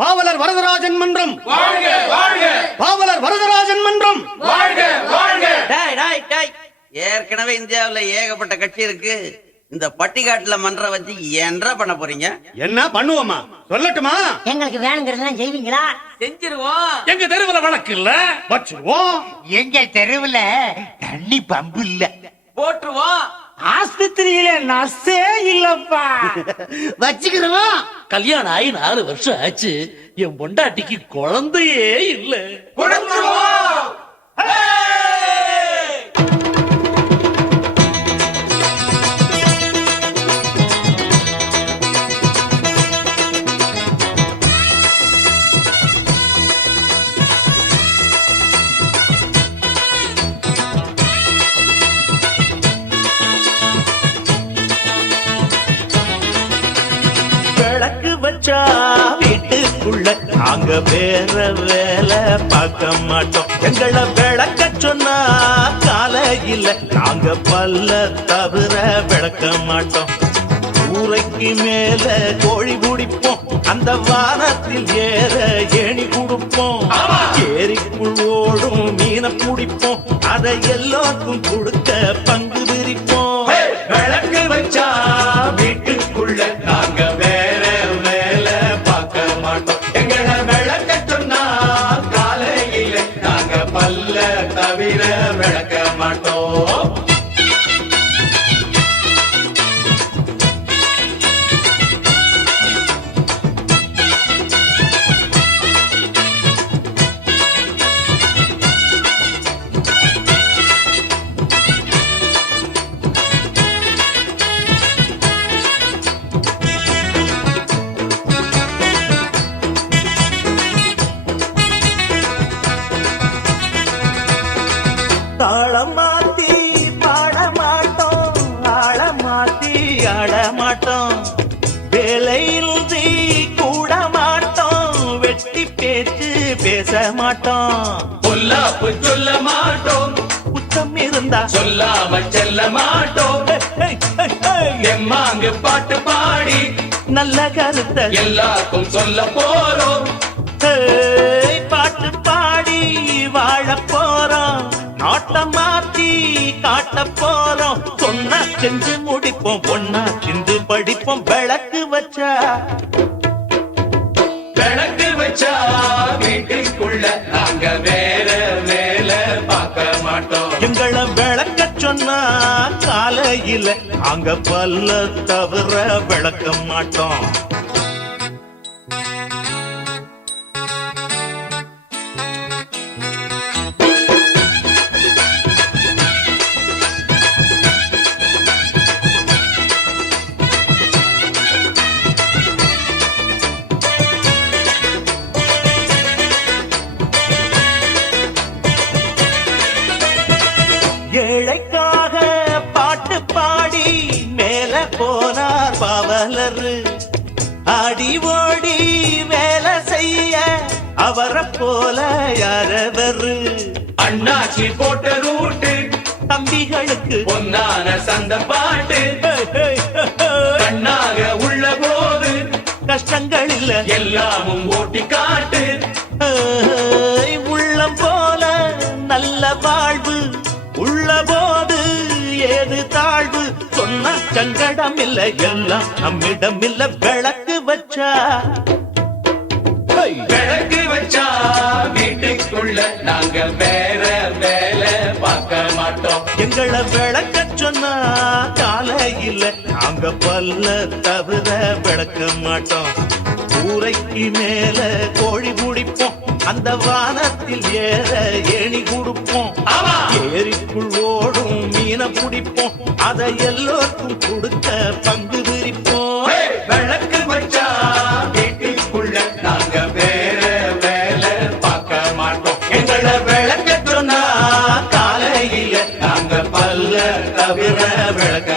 பாவலர் வரதராஜன் மன்றம் வாழ்க வாழ்க. பாவலர் வரதராஜன் மன்றம் வாழ்க வாழ்க. ஏற்கனவே இந்தியாவுல ஏகப்பட்ட கட்சி இருக்கு. இந்த பட்டிக்காட்டுல மன்றம் வச்சு என்ன பண்ண போறீங்க? என்ன பண்ணுவோமா சொல்லட்டுமா? எங்களுக்கு வேணுங்கிறதெல்லாம் செய்வீங்களா? செஞ்சிருவோம். எங்க தெருவுல வழக்கு இல்ல வச்சிருவோம். எங்க தெருவுல தண்ணி பம்பு இல்ல, போட்டுருவோம். ஆஸ்பத்திரியில நர்ஸே இல்லப்பா. வச்சுக்கிறோம். கல்யாணம் ஆகி 4 வருஷம் ஆச்சு, என் பொண்டாட்டிக்கு குழந்தையே இல்ல. கொடுத்துருவோம். விளக்கு வச்சா வீட்டுக்குள்ள நாங்க வேற வேலை பார்க்க மாட்டோம். எங்களை விளக்க சொன்னா காலையில நாங்க பல்ல தவிர விளக்க மாட்டோம். ஊரைக்கு மேல கோழி பிடிப்போம், அந்த வானத்தில் ஏற ஏணி கொடுப்போம். ஏரிக்குள் ஓடும் மீனை பிடிப்போம், அதை எல்லாருக்கும் கொடுக்க பங்கு விரிப்போம். விளக்கு வச்சா வீட்டுக்குள்ள நாங்க வேற வேலை பார்க்க மாட்டோம். எங்களை விளக்க சொன்னா காலையில நாங்க பல்ல தவிர விளக்க மாட்டோம். தாளம் மாத்தி பாட மாட்டோம், ஆள மாத்தி ஆட மாட்டோம். வேலையின்றி கூட மாட்டோம், வெட்டி பேச்சு பேச மாட்டோம். பொல்லாப்பு சொல்ல மாட்டோம், குத்தம் இருந்தா சொல்லாம செல்ல மாட்டோம். ஹே, ஹே, ஹே. எம்மாங்கு பாட்டு பாடி நல்ல கருத்தை எல்லாருக்கும் சொல்ல போறோம். ஹே, பாட்டு பாடி வாழ போறோம், நாட்டை மாத்தி காட்ட போறோம். சொன்னா செஞ்சு முடிப்போம், பொண்ணா சிந்து படிப்போம். விளக்கு வச்சா விளக்கு வச்சா வீட்டுக்குள்ள நாங்க வேற வேலை பார்க்க மாட்டோம். எங்களை விளக்க சொன்னா காலையில நாங்க பல்ல தவிர விளக்க மாட்டோம். ஏழைக்காக பாட்டு பாடி மேல போனார் பாவலரு. ஆடி ஓடி வேலை செய்ய அவரை போல யாரவரு. அண்ணாச்சி போட்ட ரூட்டு தம்பிகளுக்கு பொன்னான சந்த பாட்டு ஹே, ஹே, ஹே, ஹே. கண்ணாக உள்ள போது கஷ்டங்கள் இல்ல எல்லாமும் ஓட்டி காட்டு. ஏய், உள்ளம் போல நல்ல வாழ்வு உள்ள போது ஏது தாழ்வு. சொன்ன சங்கடம் இல்ல, எல்லாம் நம்மிடம் இல்ல. விளக்கு வச்சா விளக்கு வச்சா வீட்டுக்குள்ள நாங்க வேற வேலை பார்க்க மாட்டோம். எங்களை விளக்க சொன்னா காலையில நாங்க பல்ல தவிர விளக்க மாட்டோம். ஊரைக்கு மேல கோழி பிடிப்போம், அந்த வானத்தில் ஏற ஏணி கொடுப்போம். ஏரிக்குள் ஓடும் மீனை பிடிப்போம், அதை எல்லோருக்கும் கொடுக்க பங்கு விரிப்போம். விளக்கு வச்சா வீட்டுக்குள்ள நாங்க வேற வேலை பார்க்க மாட்டோம். எங்களை விளக்க சொன்னா காலையில நாங்க பல்ல தவிர விளக்க